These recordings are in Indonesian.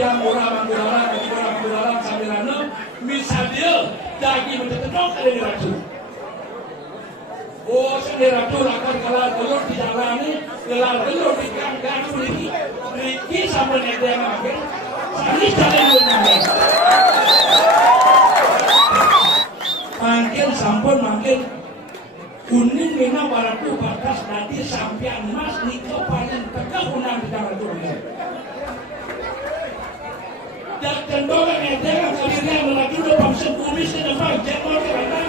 dia murah manggularan sambilana misalnya daging mencetok dari racun. Oh, sendiri racun akan kalah telur di jalan ini, gelar telur di gang ini, Riki sama nede yang makin, ini jalan dulu makin kuning mina waratu batas nanti sampian mas niko paling tegak unang di dalam dunia. Dan cenderung nede yang kalinya melaki do bangsa kumis di depan jempol kerana.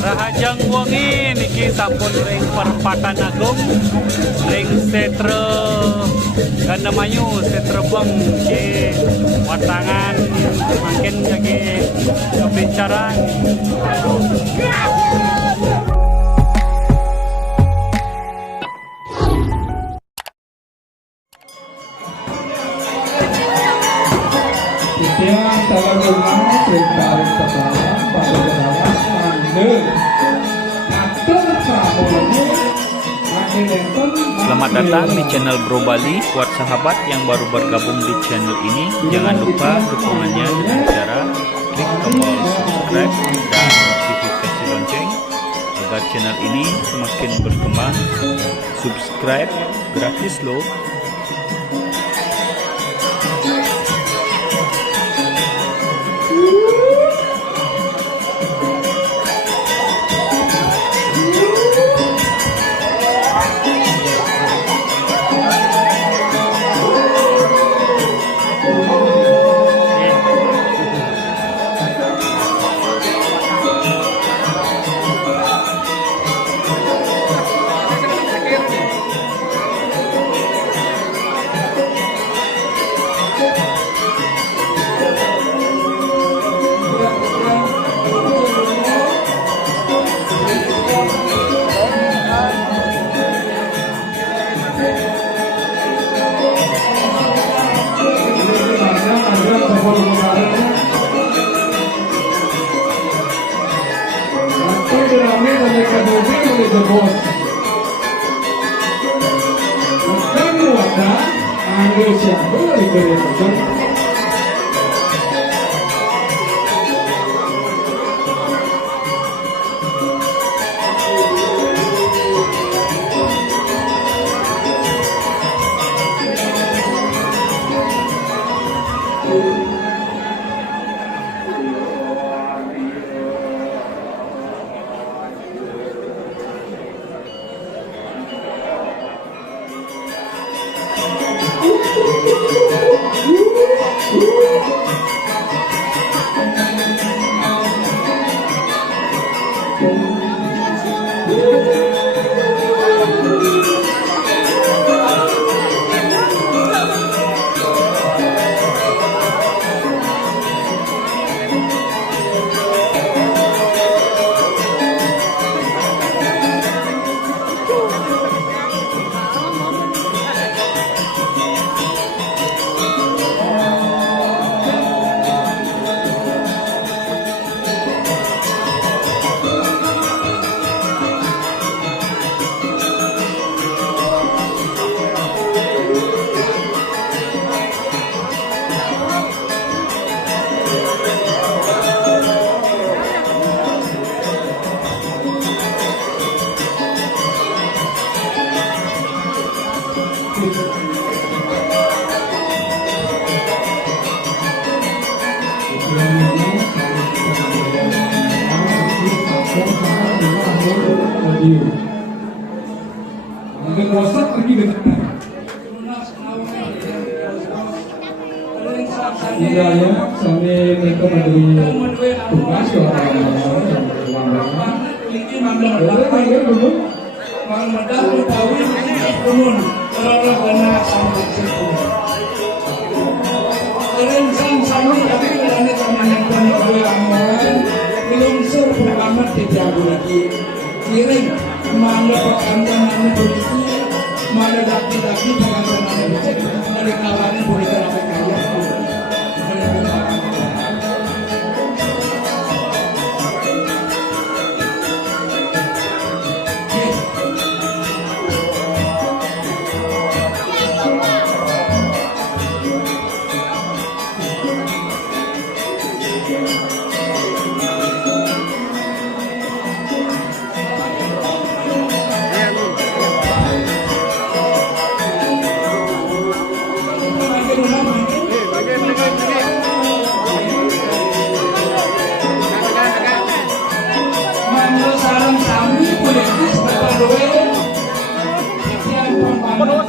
Rahajang Wangi niki sampun ring perempatan agung ring setre Gandamayu setre Bang ki watangan makin lagi kebicaraan. Selamat datang di channel Bro Bali. Buat sahabat yang baru bergabung di channel ini, jangan lupa dukungannya dengan cara klik tombol subscribe dan notifikasi lonceng agar channel ini semakin berkembang. Subscribe gratis loh.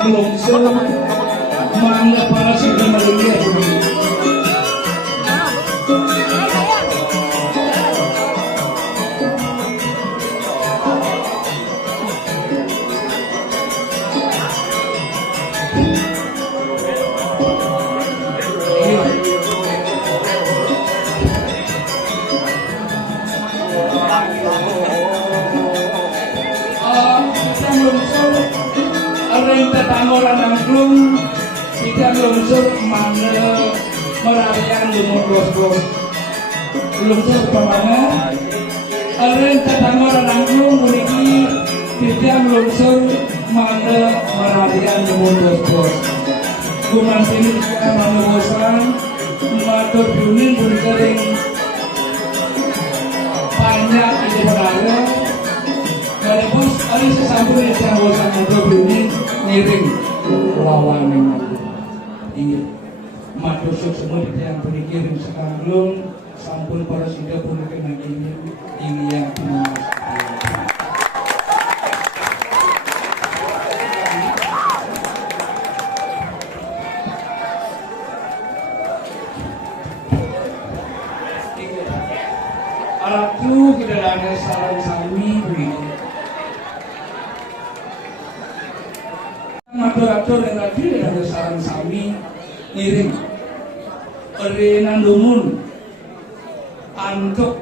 lungsur mana para sudah melihat orang angklung tidak lungsur mana merayakan lumur bos lungsur kemana orang orang angklung memiliki tidak lungsur mana merayakan lumur bos kuman ini kita mana bosan matur dunin berkering banyak ini berada dari bos ada sesampai yang bosan matur dunin ngiring lawan yang iya matur semua yang berkirim sekarang sampun para sudah pun kena ini yang Aratu kita ada salam sami begitu. Matur-atur yang tadi ada saran sami ngiring Renandumun antuk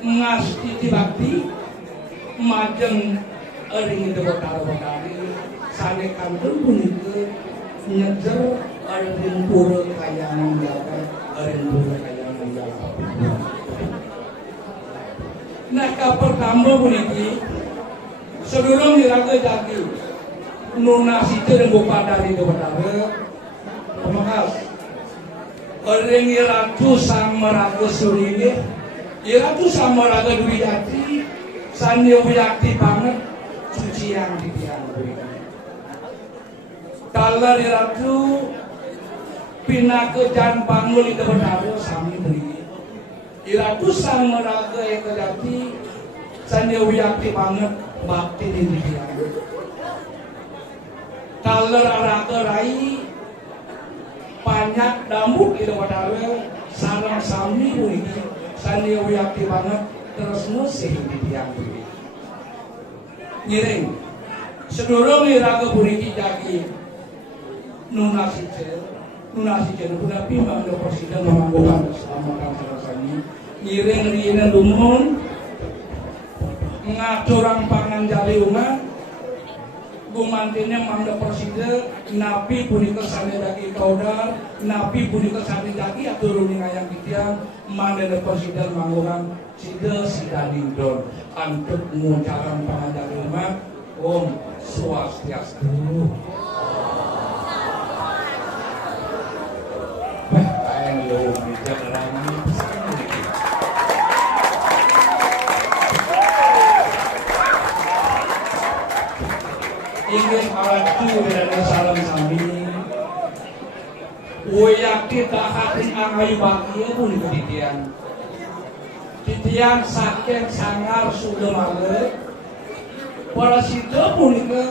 ngasti bakti majeng ring itu bakal-bakali sane kantor pun itu nyejer ring pura kayangan jaga ring pura kayangan jaga nah kapal tambah pun itu sebelum diraga jati nunasi terenggu pada di kepada pemakas orang iratu sama raga suri iratu sama raga dwi jati sanyo yakti banget cuci yang di tiang kalau iratu pindah ke jan panggul di kepada sami beri iratu sama raga yang jati sanyo yakti banget bakti di dia. Kalau raga rai banyak damuk di tempat sarang sami ini sani yakti banget terus musih di dia. Ngiring sedurung raga buriki jagi nunasi cel puna pimbang do presiden memanggukan selama selesai ngiring rina dumun ngaturang pangan jali umat gumantinya mangga persida napi punika sane dagi kaudar napi punika sane dagi aturuni ngayang kitiang mandene persida mangurang sida sidadingdon antuk ngucarang pangan jali umat Om Swastiastu. Ayo bicara ingin aratu dan salam sami uyakti tahatin angai bahagia pun titian sakit sangar sudah malu para sida pun ke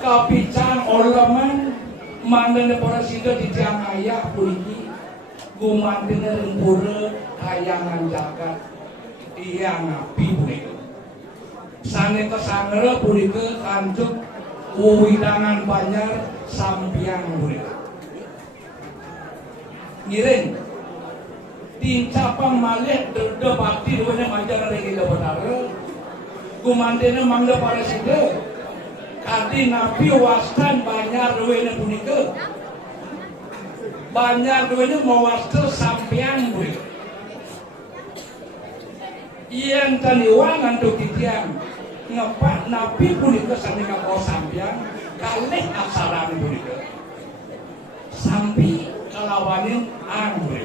kapicang olaman mandane para sida titian ayah pun iki gumantine rempura kayangan jagat iya nabi pun sane kesangera pun ke kanjuk widangan banyak sampiang mereka ngiring dincapang malih derde bakti duanya majar dari kita betara kumandena mangga para sida kati nabi wastan banyak duanya punika banyak duanya mewasta sampiang mereka yang taniwan untuk kitian ngepak nabi punika sami kapal sampian kalih aksarane punika sampi kalawanin anggur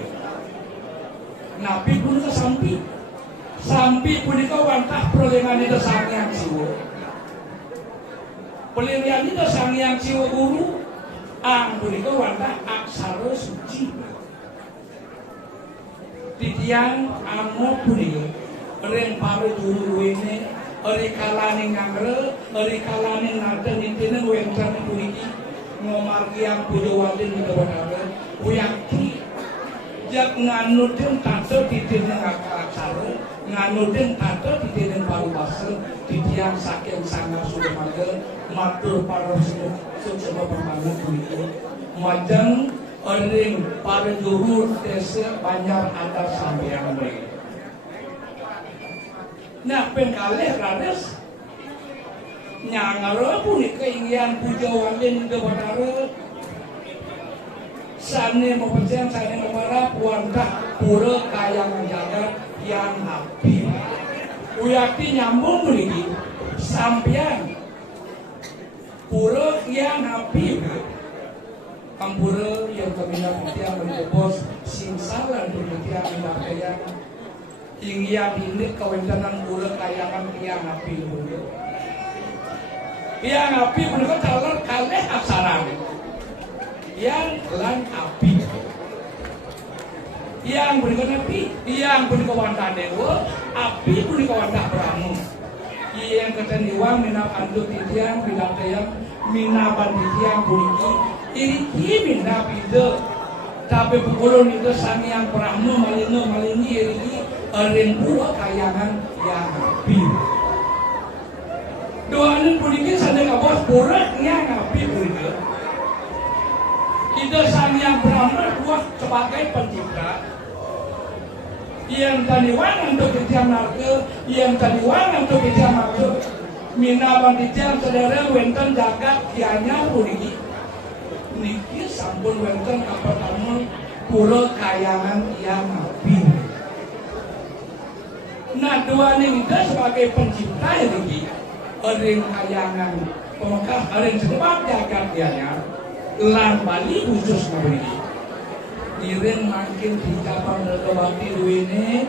nabi punika sampi punika wantah perlengane Sang Siwa pelirian itu Sang Siwa guru ang punika wantah aksara suci titiang amo punika ring paru juru ini Eri kalane ngangre, eri kalane naden intine wenten puniki ngomargiang pujo wadin di kebenaran uyaki jak nganutin tato di dinding aksara nganutin tato di dinding parubasa di tiang saking sangat sudah mager matur para semua pembangun puniki majang ering para juru desa banyak ada sampean mereka. Nah, pengkalih rades nyangara punika inggian puja walin kebenaran sane mepencen sane memarap wantah pura kayangan jagat yang happy uyakti nyambung puniki sampian pura yang happy kampura yang keminat tiang menjebos simsalan tiang minat kayang inggian ini kewentanan pura kayangan tiang happy yang api mereka calon kalih aksara yang lan api yang berikut api yang berikut wanta dewa api berikut wanta pramu yang keteniwa minap anduk titiang bilang kayang minaban titiang berikut ini minap itu tapi pukulun itu sani yang pramu malini ini erin pura kayangan yang api doanin puniki sadeng abos buraknya ngapi puniki itu sang yang Brahma buah sebagai pencipta yang taniwan untuk dijam narga yang taniwan untuk dijam narga minaban dijam saudara wenten jagat kianya puniki niki sampun wenten kapatamu pura kayangan yang ngapi nah doanin itu sebagai pencipta ini ering kayangan pemekah ering setempat jagat dianya lan Bali khusus nabri iring makin di cabang Negawati duwene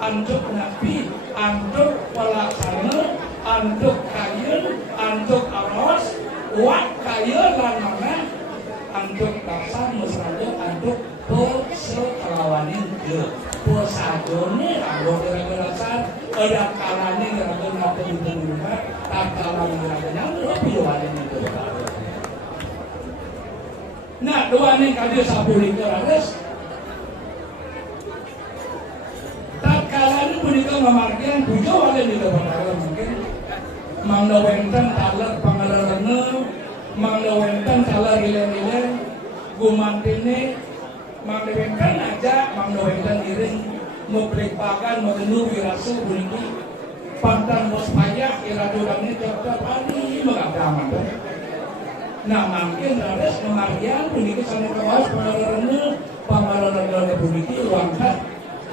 antuk nabi antuk pelaksana antuk kayen antuk aros wak kayen lan mana antuk dasar mesrado antuk persekelawanin ke posajone rambut dasar ada kalanya ngerasa ngapa di rumah, tak kalah ngerasa yang lebih wadah itu. Nah, dua ini kali sabuli keras. Tak kalanya punika memarkian pujo wadah itu pada mungkin. Mangdawenten talar pangarana, mangdawenten talar ilen-ilen, gumantine, mangdawenten aja, mangdawenten iring. Memberi pakan, mengenuh wirasa bunyi pantan bos payah iradulannya tiap-tiap hari mengatakan nah mungkin ada semargian bunyi kesana kawas pengarana bunyi wangkat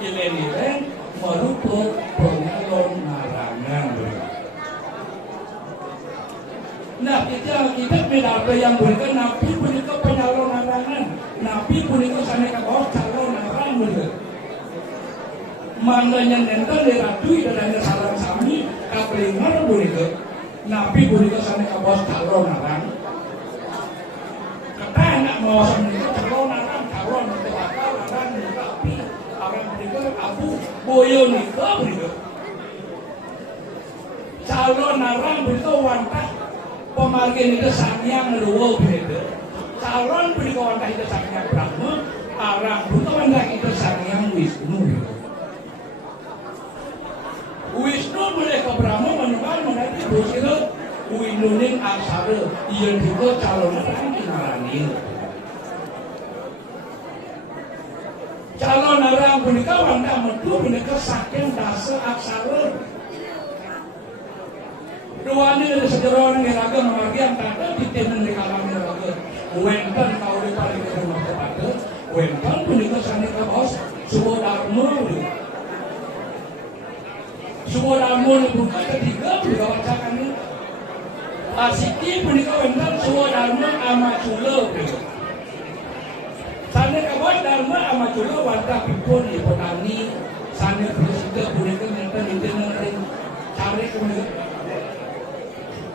ilen-ilen merupa penyalon narangan nah kita mendapat yang berikan nabi bunyi ke penyalon narangan nabi bunyi kesana kawas calon narangan bunyi mangganya nenten diradui dan ada salam sami kapelingan boleh nabi boleh kesana kabos calon narang kata nak mau sendiri calon narang itu bakal narang tapi orang boleh abu boyo nikah boleh calon narang boleh wantah pemargin itu sangyang ruwo boleh calon boleh wantah itu sangyang Brahma arang boleh wantah itu sangyang Wisnu Wisnu boleh ke Brahma menyembah menghadiri dosira Winuning aksara yang juga calon narang dinarani calon narang punika wanda metu punika saking dasa aksara duane dari sejarah ngiraga memargian tanda ditenen di kalang ngiraga wenten kau di paling ke rumah kepada wenten punika sanika bos suwa dharma semua namun bukan ketiga juga bacakan ini asiki punika wenten semua dharma amacula sana kawan dharma amacula warta pipun di petani sana presiden punika nenten ring cari punika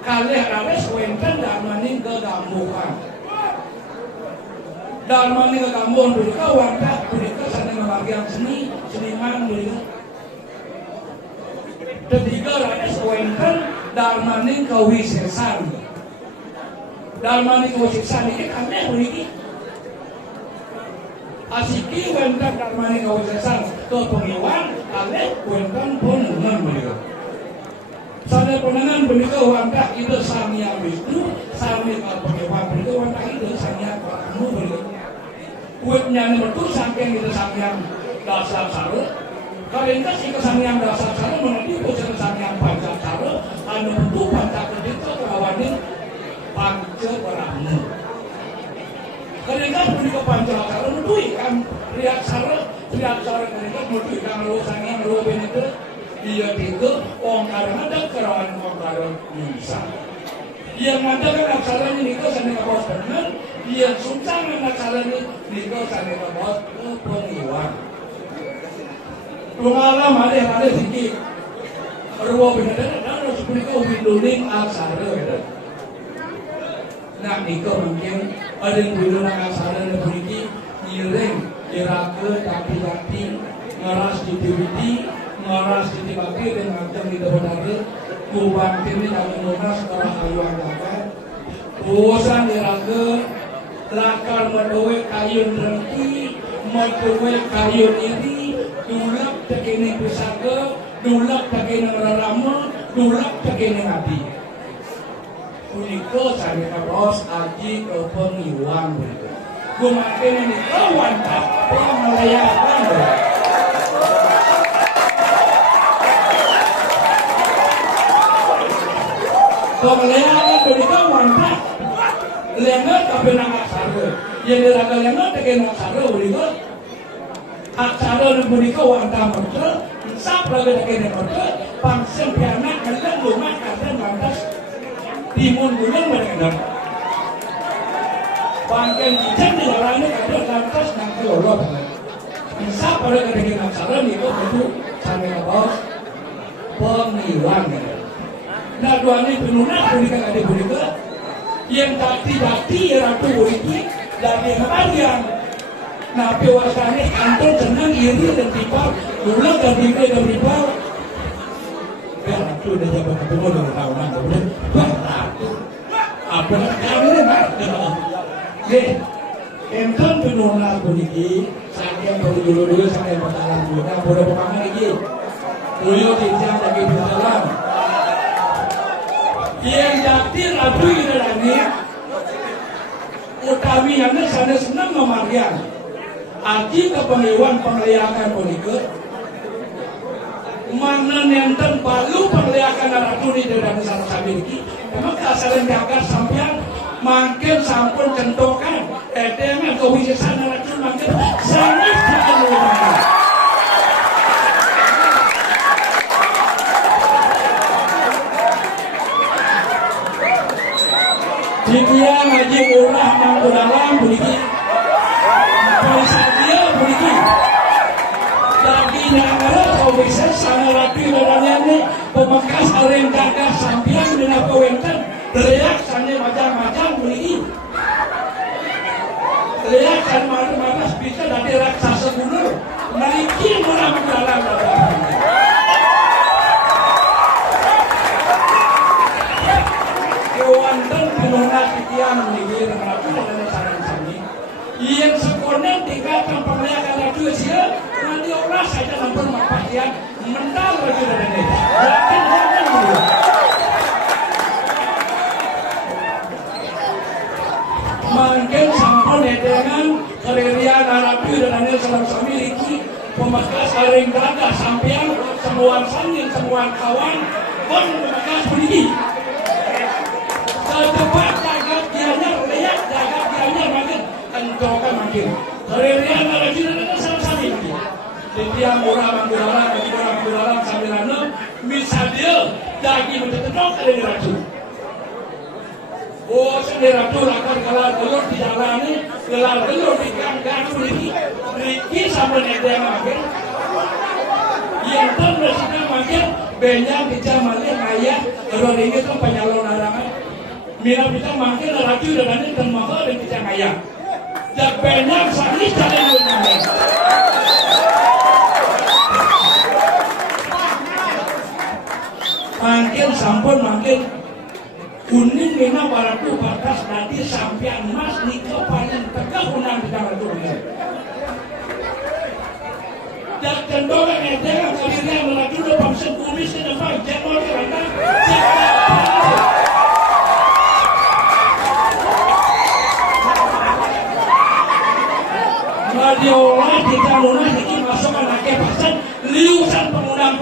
kalih rares wenten dharma ini ke gambukan dharma ini ke gambukan punika warta punika sana membagian seniman punika Ketiga rakyat sewenten darmaning kawisesan. Darmaning kawisesan ini kami begini. Asiki wenten darmaning kawisesan ke pengiwan, kami wenten penengan beliau. Sana penengan beliau wanta itu Sang-Hyang Wisnu, sami pengiwan beliau wanta itu Sang-Hyang Pramu beliau. Kuitnya nomor saking itu Sang-Hyang Dasar. Karena jika Sang-Hyang Dasar menjadi usaha Sang-Hyang Pancasara, anu bentuk Pancakendika kelawanin Pancabramu. Karena bentuk Pancasara menjadi kan riak sara karena menjadi kan lo Sang-Hyang lo bentuk dia itu orang karena ada kerawan orang karena bisa. Yang ada kan aksaranya nikah sana bos benar, yang susah kan aksaranya nikah sana bos pengiwan. Pengalam ada sedikit ruang benar dan seperti kau binduling aksara ada. Nak nikah mungkin ada yang binduling aksara dan pergi ngiring irake tapi ngaras di DVD ngaras di TV dan macam di depan kubang ini kami munas sekarang ayuan kakak. Bosan irake lakar mendoe kayu rengki mendoe kayu ini. Dulak tekene pusaka, dulak tekene rarama, dulak tekene nabi. Punika saya terus aji ke pengiwan mereka. Gumakin ini kawanta pemelayakan. Pemelayakan mereka wanta. Lengan tapi nak aksara. Yang diraga lengan tekene aksara mereka. Aksara dan mereka wanta mereka, insap lagi dengan mereka, pangsem pianak kalian rumah kalian lantas timun bulan mereka. Bangken jijan di dalamnya kalian lantas nanti lorot. Insap lagi dengan aksara itu betul sampai bos pengiwan. Nah dua ini penunas mereka ada mereka yang dati ratu mereka dari harian. Nah, pewasane kantor senang iri dan tipar, ulang dan tipar. Beratu dah jabat ketemu dengan kawan, kemudian beratu. Apa nak kami nak? Enten penunas polisi, saya dulu saya berjalan juga, boleh bermain lagi. Dulu kita lagi berjalan. Yang jadi ratu ini lagi, utami yang sana senang memarian. Aji ke pengiwan pengeliakan politik mana nenten balu pengeliakan ratu di dalam sana sabiki maka sering jaga sampean makin sampun centokan dengan kewisesan ratu makin sangat kekeluaran jika ngaji urah nang dalam politik bisa sana rapi dalamnya pemakas aleng kakak sampian dengan pewentan teriak sana macam-macam bunyi teriak kan malas bisa dari raksasa gunung memiliki murah dalam kewantan penunas sekian menigir rapi dalam sarang sani yang sekolah tinggalkan pemeliharaan rapi usia nanti orang saja nampak pakaian mental lagi dari ini. Yakin jangan dulu. Mungkin sampun dengan keririan Arabi dan ini selama miliki pemakas sering gagah sampean semua sangin semua kawan pun pemakas bunyi. Secepat jagat dianya lihat jagat dianya makin encokan makin keririan Arabi dan ini selama miliki. Setiap orang menggunakan sambilan misalnya daging mencetok dari ratu. Oh, sendiri ratu akan gelar gelur di jalan ini, gelar gelur di gang Riki sama nede makin. Yang pun residen makin banyak bicara makin ayah, kalau ini kan penyalon arangan. Mila bisa makin ratu dan ini dan mahal dan bicara ayah. Dan banyak sekali cara yang makin sampun makin kuning mina waratu batas nanti sampean mas niko paling tegak unang di tangan dunia. Dan kendora ngedera kalirnya melaju do pamsen kumis ke depan jadwal kerana diolah ditanunah ini masuk anaknya pasan liusan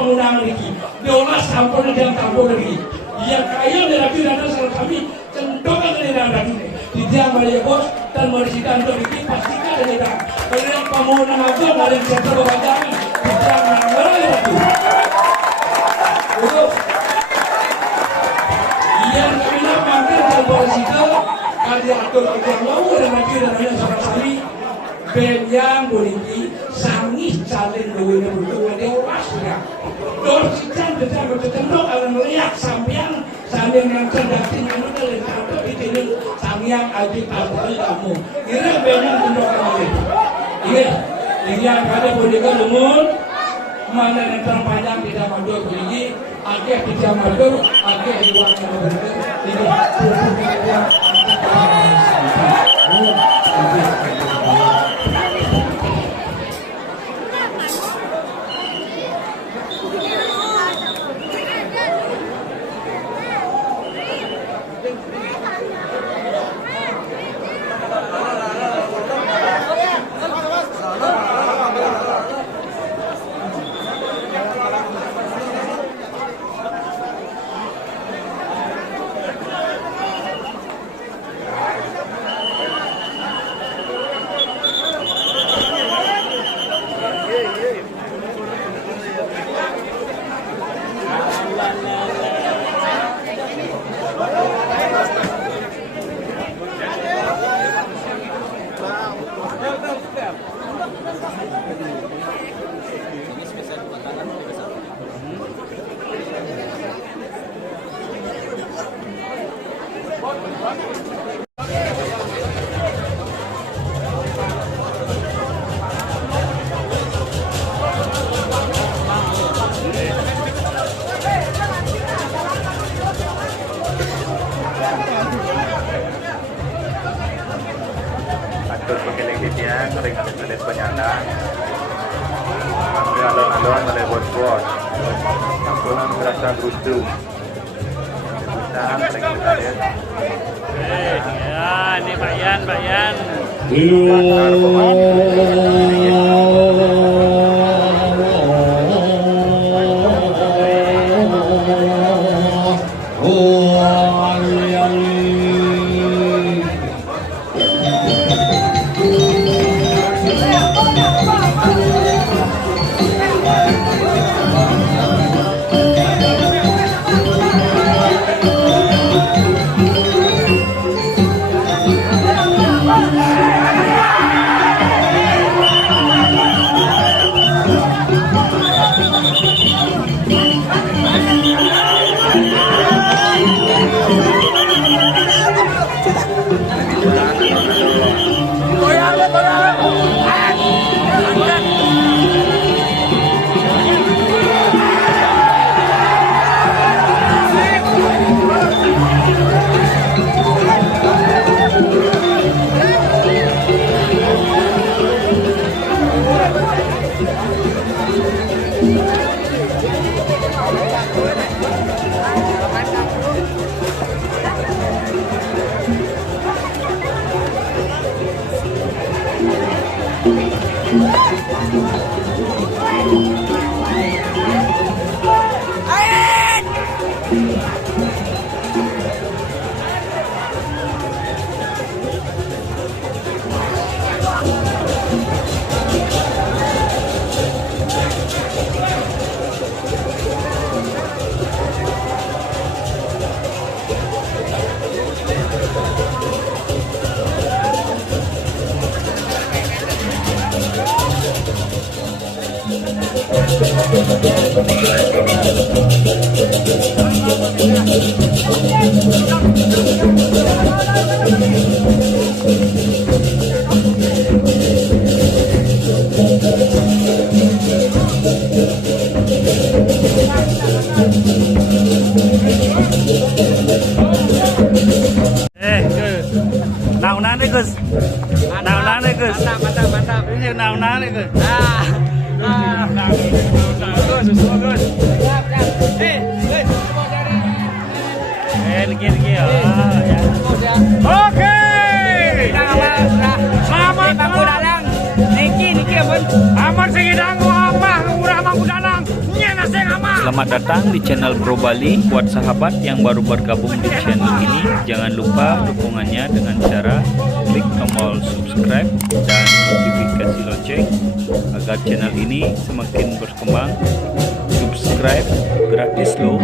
pengundang lagi diolah sampurna dan kampung lagi yang kaya dari dana salah kami cendokan dari dana ini tidak maria bos dan merisita untuk ini pastikan dari dana kalau yang pengundang aja dari sektor kebajakan tidak mengalami lagi untuk yang kami lakukan dan merisita kali atur yang mau dan lagi dana salah kami benyang boleh sangis calin duwene butuh dewas ya. Dor sican dedang bertendok alam melihat sampean sampean yang cerdakin anu dari kantor itu sampean adik abdi kamu. Kira benyang tendok kali. Iya, yang ada boleh lumut mana yang terpanjang tidak mandor begini, agak tidak mandor, agak di luar mandor. Ini atur pakai dia ngering ngeliat penyandang ambil alon-alon ngeliat bos-bos ampunan merasa berusuh usaha ngering ngeliat ya ini Pak Yan Thank you. Gus? Naon-naon Gus? Mantap. Ini naon-naon Gus? Gus. Niki ya. Oke. Selamat Bang Dadang. Niki aman sing hidangku apa? Urang Bang Dadang. Nyana sing aman. Selamat datang di channel Bro Bali. Buat sahabat yang baru bergabung di channel ini, jangan lupa dukungannya dengan cara klik tombol subscribe dan notifikasi lonceng agar channel ini semakin berkembang. Subscribe gratis loh.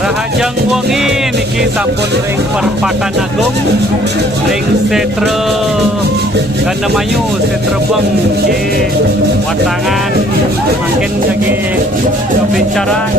Rahajang Wangi niki sampun ring perempatan agung ring setre Gandamayu setre Bang ki watangan makin lagi kebicaraan.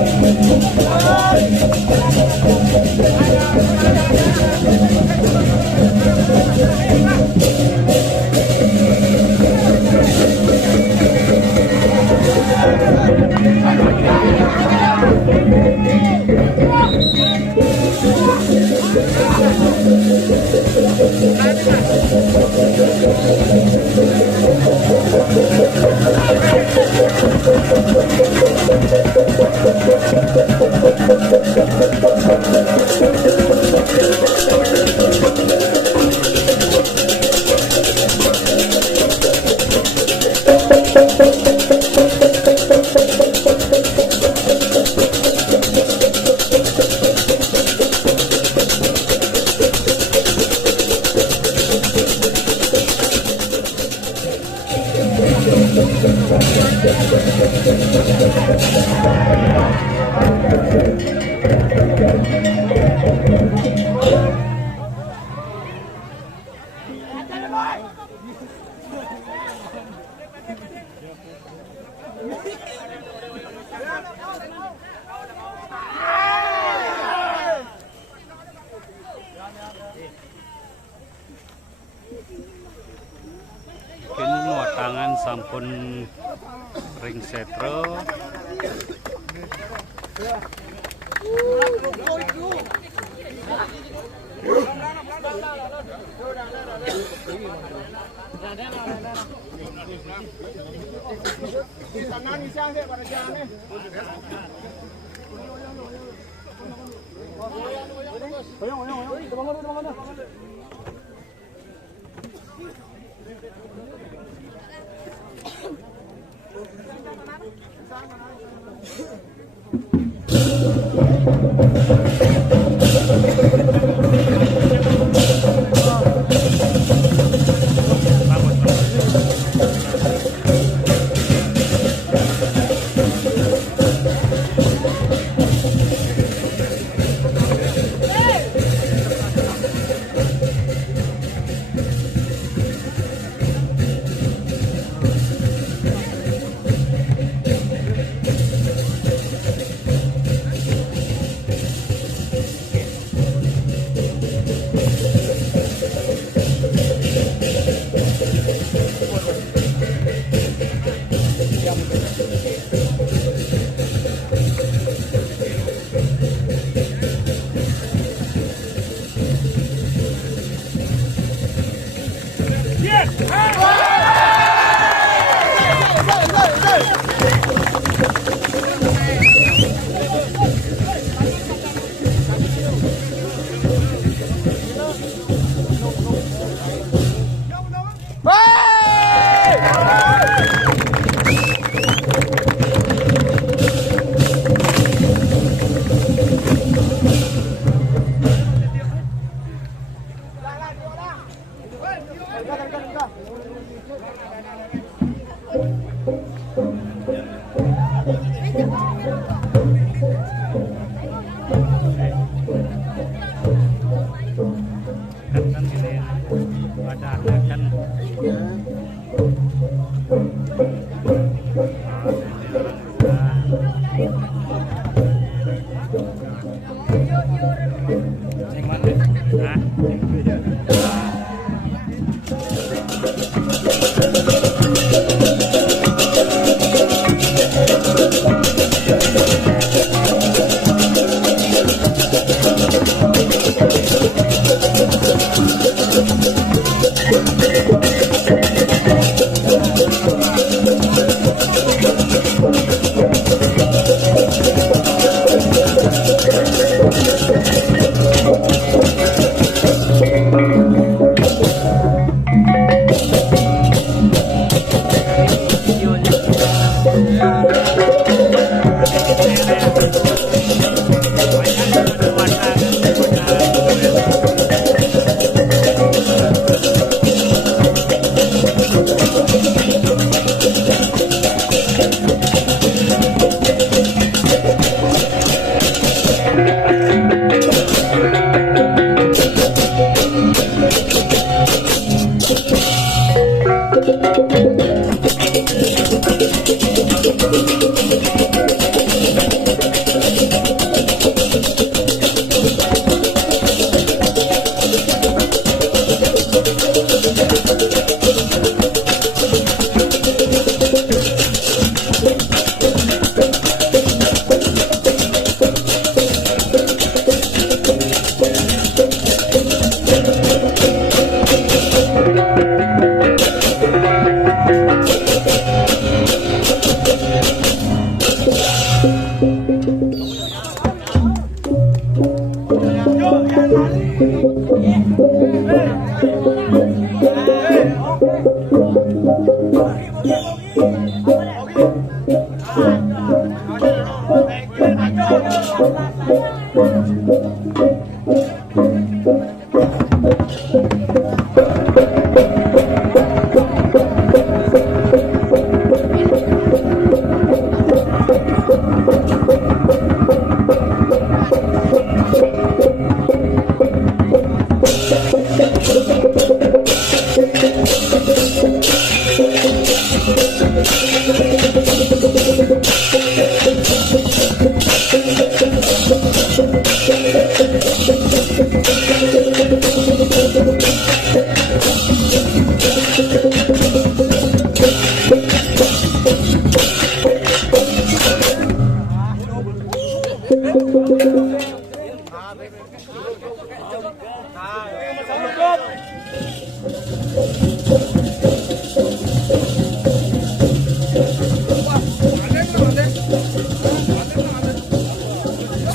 Kini watangan sampun ring setro.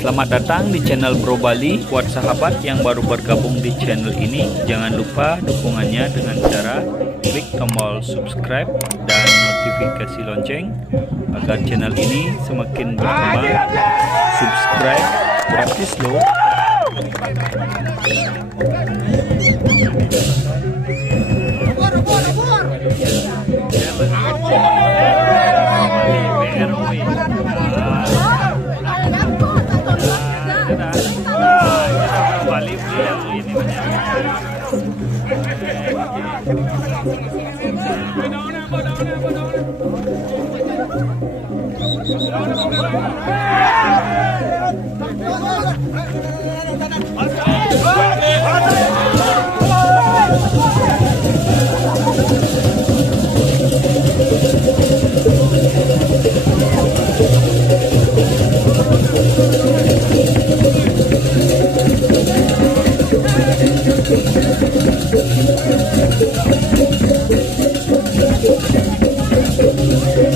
Selamat datang di channel Bro Bali. Buat sahabat yang baru bergabung di channel ini, jangan lupa dukungannya dengan cara klik tombol subscribe dan notifikasi lonceng agar channel ini semakin berkembang. Subscribe gratis loh.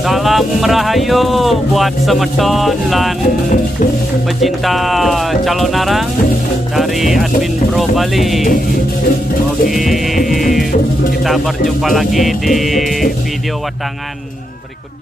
Salam Rahayu buat semeton lan pecinta calon arang dari admin Bro Bali. Oke. Kita berjumpa lagi di video watangan berikutnya.